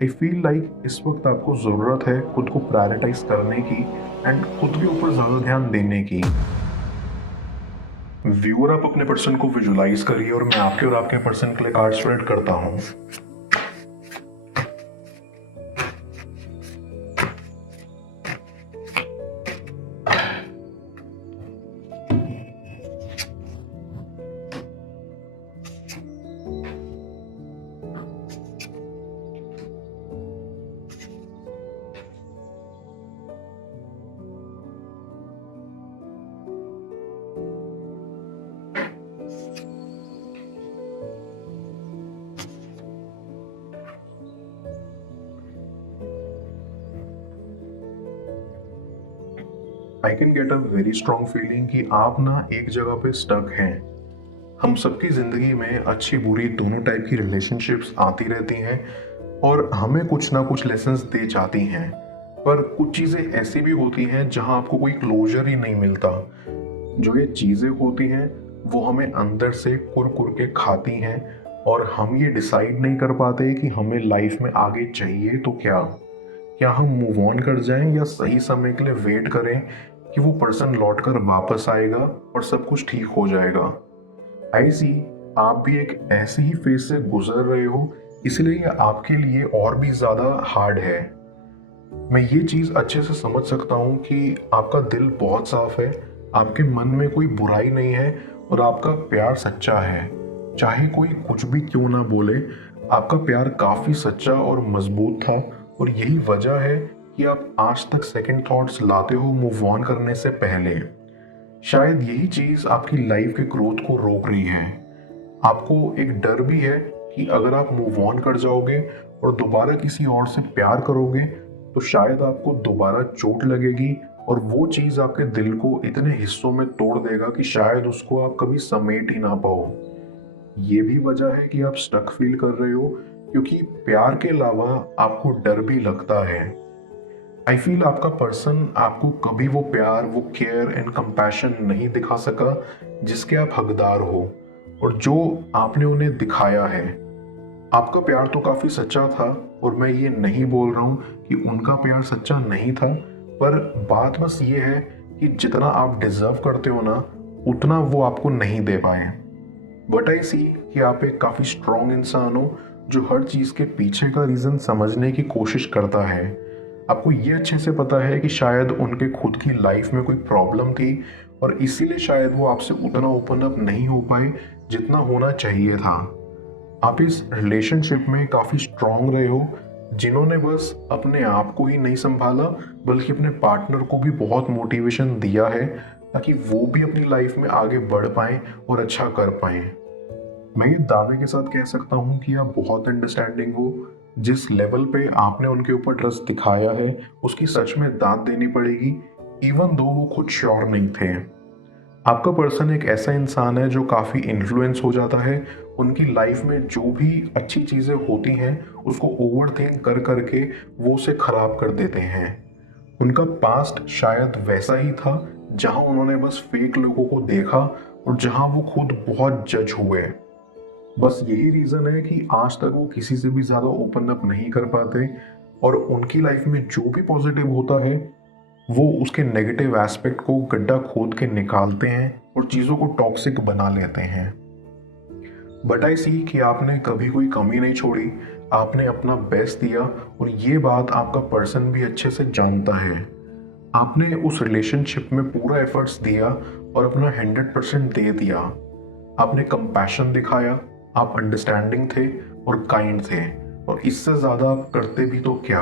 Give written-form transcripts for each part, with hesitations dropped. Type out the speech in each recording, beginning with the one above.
I feel like इस वक्त आपको ज़रूरत है खुद को प्रायोरिटाइज करने की एंड खुद के ऊपर ज़्यादा ध्यान देने की। व्यूअर, आप अपने पर्सन को विजुलाइज करिए और मैं आपके और आपके पर्सन के लिए कार्ड स्प्रेड करता हूँ। I can get a very strong feeling कि आप ना एक जगह पे स्टक हैं। हम सबकी ज़िंदगी में अच्छी बुरी दोनों टाइप की रिलेशनशिप्स आती रहती हैं और हमें कुछ ना कुछ लेसन्स दे जाती हैं। पर कुछ चीज़ें ऐसी भी होती हैं जहां आपको कोई क्लोजर ही नहीं मिलता। जो ये चीज़ें होती हैं वो हमें अंदर से कुर के खाती हैं और हम ये डिसाइड नहीं कर पाते कि हमें लाइफ में आगे चाहिए तो क्या हम मूव ऑन कर जाएं या सही समय के लिए वेट करें कि वो पर्सन लौट कर वापस आएगा और सब कुछ ठीक हो जाएगा। आई सी आप भी एक ऐसे ही फेज से गुजर रहे हो, इसलिए ये आपके लिए और भी ज़्यादा हार्ड है। मैं ये चीज़ अच्छे से समझ सकता हूँ कि आपका दिल बहुत साफ है, आपके मन में कोई बुराई नहीं है और आपका प्यार सच्चा है। चाहे कोई कुछ भी क्यों ना बोले, आपका प्यार काफ़ी सच्चा और मजबूत था और यही वजह है कि आप आज तक सेकंड थॉट्स लाते हो मूव ऑन करने से पहले। शायद यही चीज़ आपकी लाइफ के ग्रोथ को रोक रही है। आपको एक डर भी है कि अगर आप मूव ऑन कर जाओगे और दोबारा किसी और से प्यार करोगे तो शायद आपको दोबारा चोट लगेगी और वो चीज़ आपके दिल को इतने हिस्सों में तोड़ देगा कि शायद उसको आप कभी समेट ही ना पाओ। ये भी वजह है कि आप स्टक फील कर रहे हो क्योंकि प्यार के अलावा आपको डर भी लगता है। आई फील आपका पर्सन आपको कभी वो प्यार, वो केयर एंड कंपैशन नहीं दिखा सका जिसके आप हकदार हो और जो आपने उन्हें दिखाया है। आपका प्यार तो काफी सच्चा था और मैं ये नहीं बोल रहा हूँ कि उनका प्यार सच्चा नहीं था, पर बात बस ये है कि जितना आप डिजर्व करते हो ना उतना वो आपको नहीं दे पाए। बट आई सी कि आप एक काफी स्ट्रॉन्ग इंसान हो जो हर चीज के पीछे का रीजन समझने की कोशिश करता है। आपको ये अच्छे से पता है कि शायद उनके खुद की लाइफ में कोई प्रॉब्लम थी और इसीलिए शायद वो आपसे उतना ओपन अप नहीं हो पाए जितना होना चाहिए था। आप इस रिलेशनशिप में काफ़ी स्ट्रांग रहे हो, जिन्होंने बस अपने आप को ही नहीं संभाला बल्कि अपने पार्टनर को भी बहुत मोटिवेशन दिया है ताकि वो भी अपनी लाइफ में आगे बढ़ पाएं और अच्छा कर पाएं। मैं ये दावे के साथ कह सकता हूँ कि आप बहुत अंडरस्टैंडिंग हो। जिस लेवल पे आपने उनके ऊपर ट्रस्ट दिखाया है उसकी सच में दाद देनी पड़ेगी, इवन दो वो खुद श्योर नहीं थे। आपका पर्सन एक ऐसा इंसान है जो काफ़ी इन्फ्लुएंस हो जाता है। उनकी लाइफ में जो भी अच्छी चीज़ें होती हैं उसको ओवर थिंक कर करके वो उसे खराब कर देते हैं। उनका पास्ट शायद वैसा ही था जहां उन्होंने बस फेक लोगों को देखा और जहां वो खुद बहुत जज हुए। बस यही रीज़न है कि आज तक वो किसी से भी ज़्यादा ओपन अप नहीं कर पाते और उनकी लाइफ में जो भी पॉजिटिव होता है वो उसके नेगेटिव एस्पेक्ट को गड्ढा खोद के निकालते हैं और चीज़ों को टॉक्सिक बना लेते हैं। बट आई सी कि आपने कभी कोई कमी नहीं छोड़ी, आपने अपना बेस्ट दिया और ये बात आपका पर्सन भी अच्छे से जानता है। आपने उस रिलेशनशिप में पूरा एफर्ट्स दिया और अपना 100% दे दिया। आपने कंपैशन दिखाया, आप अंडरस्टैंडिंग थे और काइंड थे और इससे ज़्यादा आप करते भी तो क्या।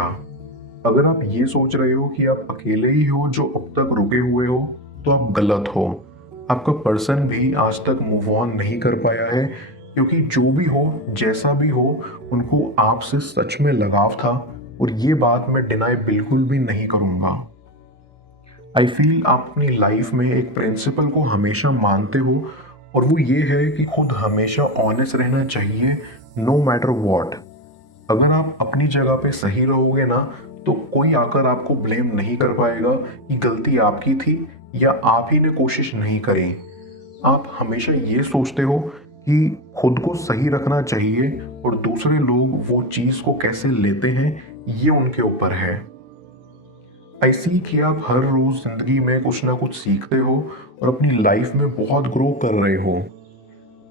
अगर आप ये सोच रहे हो कि आप अकेले ही हो जो अब तक रुके हुए हो तो आप गलत हो। आपका पर्सन भी आज तक मूव ऑन नहीं कर पाया है क्योंकि जो भी हो, जैसा भी हो, उनको आपसे सच में लगाव था और ये बात मैं डिनाई बिल्कुल भी नहीं करूँगा। आई फील आप अपनी लाइफ में एक प्रिंसिपल को हमेशा मानते हो और वो ये है कि खुद हमेशा ऑनेस्ट रहना चाहिए, नो मैटर वॉट। अगर आप अपनी जगह पे सही रहोगे ना तो कोई आकर आपको ब्लेम नहीं कर पाएगा कि गलती आपकी थी या आप ही ने कोशिश नहीं करी। आप हमेशा ये सोचते हो कि खुद को सही रखना चाहिए और दूसरे लोग वो चीज़ को कैसे लेते हैं ये उनके ऊपर है। आई सी कि आप हर रोज जिंदगी में कुछ ना कुछ सीखते हो और अपनी लाइफ में बहुत ग्रो कर रहे हो।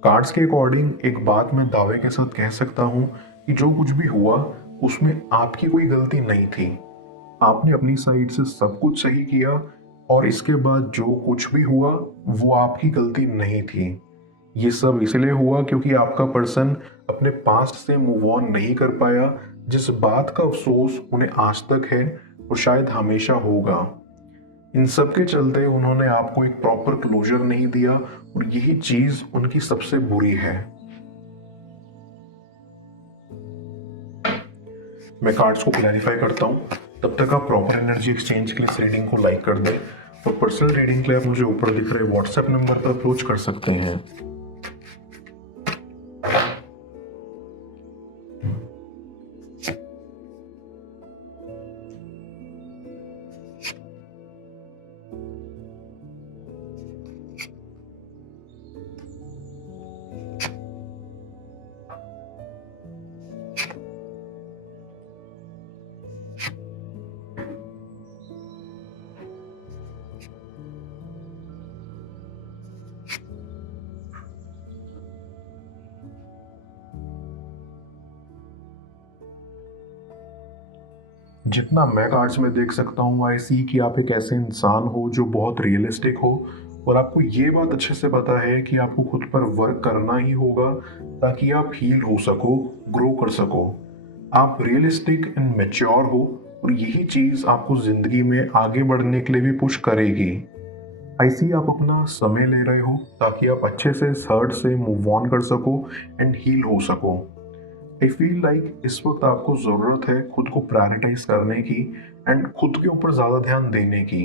कार्ड्स के अकॉर्डिंग एक बात मैं दावे के साथ कह सकता हूँ कि जो कुछ भी हुआ उसमें आपकी कोई गलती नहीं थी। आपने अपनी साइड से सब कुछ सही किया और इसके बाद जो कुछ भी हुआ वो आपकी गलती नहीं थी। ये सब इसलिए हुआ क्योंकि आपका पर्सन अपने पास्ट से मूव ऑन नहीं कर पाया, जिस बात का अफसोस उन्हें आज तक है और शायद हमेशा होगा। इन सब के चलते उन्होंने आपको एक प्रॉपर क्लोजर नहीं दिया और यही चीज उनकी सबसे बुरी है। मैं कार्ड्स को क्लैरिफाई करता हूँ, तब तक आप प्रॉपर एनर्जी एक्सचेंज के लिए इस रीडिंग को लाइक कर दें और पर्सनल रीडिंग के लिए आप मुझे ऊपर दिख रहे व्हाट्सएप नंबर पर अप्रोच कर सकते हैं। जितना मैं कार्ड्स में देख सकता हूँ आई सी कि आप एक ऐसे इंसान हो जो बहुत रियलिस्टिक हो और आपको ये बात अच्छे से पता है कि आपको खुद पर वर्क करना ही होगा ताकि आप हील हो सको, ग्रो कर सको। आप रियलिस्टिक एंड मैच्योर हो और यही चीज़ आपको ज़िंदगी में आगे बढ़ने के लिए भी पुश करेगी। आई सी आप अपना समय ले रहे हो ताकि आप अच्छे से इस हर्ट से मूव ऑन कर सको एंड हील हो सको। आई फील लाइक इस वक्त आपको ज़रूरत है खुद को प्रायोरिटाइज करने की एंड खुद के ऊपर ज़्यादा ध्यान देने की।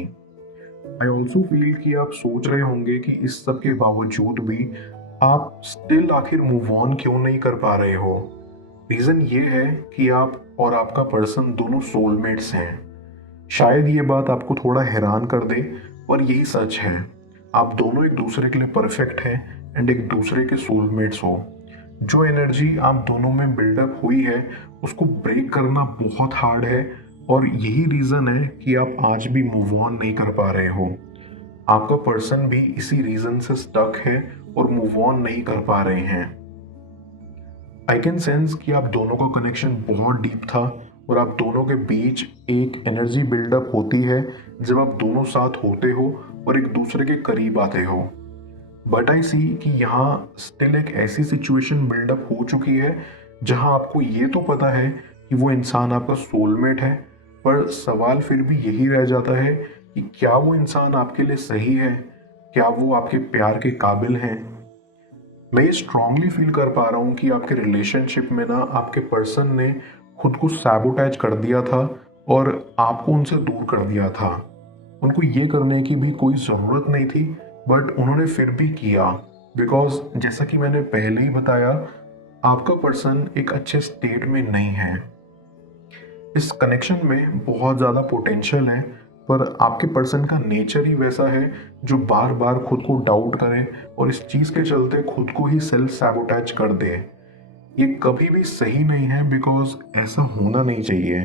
आई ऑल्सो फील कि आप सोच रहे होंगे कि इस सब के बावजूद भी आप स्टिल आखिर मूव ऑन क्यों नहीं कर पा रहे हो। रीज़न ये है कि आप और आपका पर्सन दोनों सोलमेट्स हैं। शायद ये बात आपको थोड़ा हैरान कर दे पर यही सच है। आप दोनों एक दूसरे के लिए परफेक्ट हैं एंड एक दूसरे के सोलमेट्स हो। जो एनर्जी आप दोनों में बिल्डअप हुई है उसको ब्रेक करना बहुत हार्ड है और यही रीज़न है कि आप आज भी मूव ऑन नहीं कर पा रहे हो। आपका पर्सन भी इसी रीज़न से स्टक है और मूव ऑन नहीं कर पा रहे हैं। आई कैन सेंस कि आप दोनों का कनेक्शन बहुत डीप था और आप दोनों के बीच एक एनर्जी बिल्डअप होती है जब आप दोनों साथ होते हो और एक दूसरे के करीब आते हो। बट आई सी कि यहाँ स्टिल एक ऐसी सिचुएशन बिल्डअप हो चुकी है जहाँ आपको ये तो पता है कि वो इंसान आपका सोलमेट है, पर सवाल फिर भी यही रह जाता है कि क्या वो इंसान आपके लिए सही है, क्या वो आपके प्यार के काबिल हैं। मैं ये स्ट्रांगली फील कर पा रहा हूँ कि आपके रिलेशनशिप में ना आपके पर्सन ने खुद को सैबोटेज कर दिया था और आपको उनसे दूर कर दिया था। उनको ये करने की भी कोई ज़रूरत नहीं थी बट उन्होंने फिर भी किया बिकॉज जैसा कि मैंने पहले ही बताया आपका पर्सन एक अच्छे स्टेट में नहीं है। इस कनेक्शन में बहुत ज़्यादा पोटेंशियल है पर आपके पर्सन का नेचर ही वैसा है जो बार बार खुद को डाउट करे और इस चीज़ के चलते खुद को ही सेल्फ सैबोटेज कर दे। ये कभी भी सही नहीं है बिकॉज ऐसा होना नहीं चाहिए।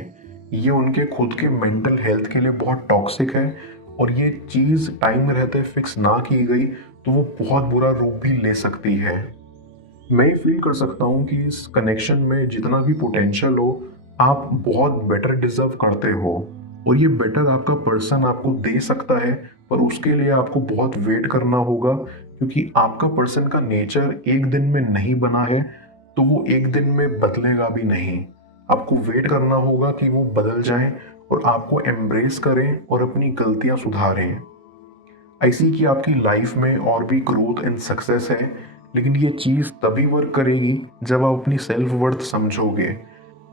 ये उनके खुद के मेंटल हेल्थ के लिए बहुत टॉक्सिक है और ये चीज़ टाइम रहते फिक्स ना की गई तो वो बहुत बुरा रूप भी ले सकती है। मैं फील कर सकता हूँ कि इस कनेक्शन में जितना भी पोटेंशियल हो आप बहुत बेटर डिजर्व करते हो और ये बेटर आपका पर्सन आपको दे सकता है, पर उसके लिए आपको बहुत वेट करना होगा क्योंकि आपका पर्सन का नेचर एक दिन में नहीं बना है तो वो एक दिन में बदलेगा भी नहीं। आपको वेट करना होगा कि वो बदल जाए और आपको एम्ब्रेस करें और अपनी गलतियां सुधारें। ऐसी कि आपकी लाइफ में और भी ग्रोथ एंड सक्सेस है, लेकिन ये चीज़ तभी वर्क करेगी जब आप अपनी सेल्फ वर्थ समझोगे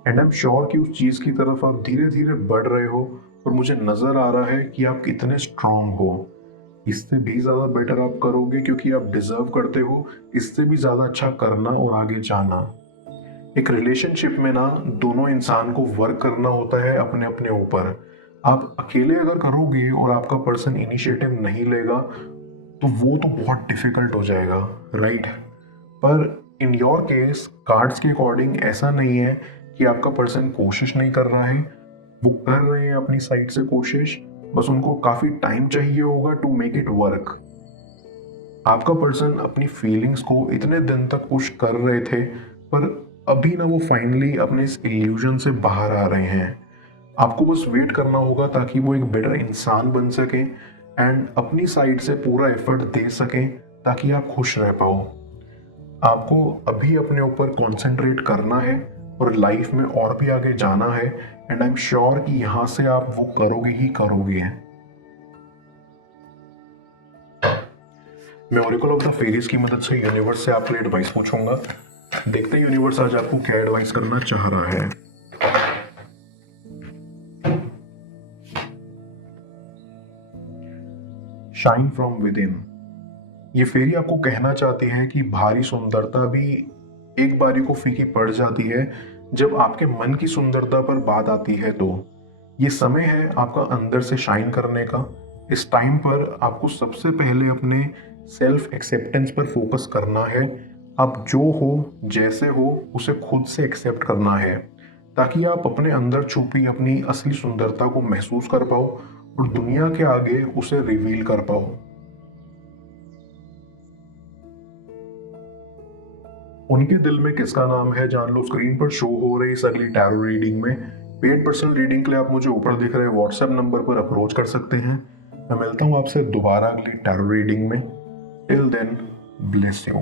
एंड आई एम श्योर कि उस चीज़ की तरफ आप धीरे धीरे बढ़ रहे हो और मुझे नज़र आ रहा है कि आप कितने स्ट्रांग हो। इससे भी ज़्यादा बेटर आप करोगे क्योंकि आप डिजर्व करते हो इससे भी ज़्यादा अच्छा करना और आगे जाना। एक रिलेशनशिप में ना दोनों इंसान को वर्क करना होता है अपने अपने ऊपर। आप अकेले अगर करोगे और आपका पर्सन इनिशिएटिव नहीं लेगा तो वो तो बहुत डिफिकल्ट हो जाएगा, राइट। पर इन योर केस कार्ड्स के अकॉर्डिंग ऐसा नहीं है कि आपका पर्सन कोशिश नहीं कर रहा है, वो कर रहे हैं अपनी साइड से कोशिश, बस उनको काफी टाइम चाहिए होगा टू मेक इट वर्क। आपका पर्सन अपनी फीलिंग्स को इतने दिन तक पुश कर रहे थे, पर अभी ना वो फाइनली अपने इस इल्यूजन से बाहर आ रहे हैं। आपको बस वेट करना होगा ताकि वो एक बेटर इंसान बन सके एंड अपनी साइड से पूरा एफर्ट दे सकें ताकि आप खुश रह पाओ। आपको अभी अपने ऊपर कंसंट्रेट करना है और लाइफ में और भी आगे जाना है एंड आई एम श्योर कि यहाँ से आप वो करोगे ही करोगे। मैं ओरेकल ऑफ द फेरीज की मदद से यूनिवर्स से आपके लिए एडवाइस पूछूंगा। देखते हैं यूनिवर्स आज आपको क्या एडवाइस करना चाह रहा है। Shine from with in. ये फेरी आपको कहना चाहती है कि भारी सुंदरता भी एक बारी को फीकी पड़ जाती है जब आपके मन की सुंदरता पर बात आती है। तो ये समय है आपका अंदर से शाइन करने का। इस टाइम पर आपको सबसे पहले अपने सेल्फ एक्सेप्टेंस पर फोकस करना है। आप जो हो जैसे हो उसे खुद से एक्सेप्ट करना है ताकि आप अपने अंदर छुपी अपनी असली सुंदरता को महसूस कर पाओ और दुनिया के आगे उसे रिवील कर पाओ। उनके दिल में किसका नाम है जान लो स्क्रीन पर शो हो रही इस अगली टैरो रीडिंग में। पेड पर्सनल रीडिंग के लिए आप मुझे ऊपर दिख रहे व्हाट्सएप नंबर पर अप्रोच कर सकते हैं। मैं मिलता हूं आपसे दोबारा अगली टैरो रीडिंग में। Till then, bless you.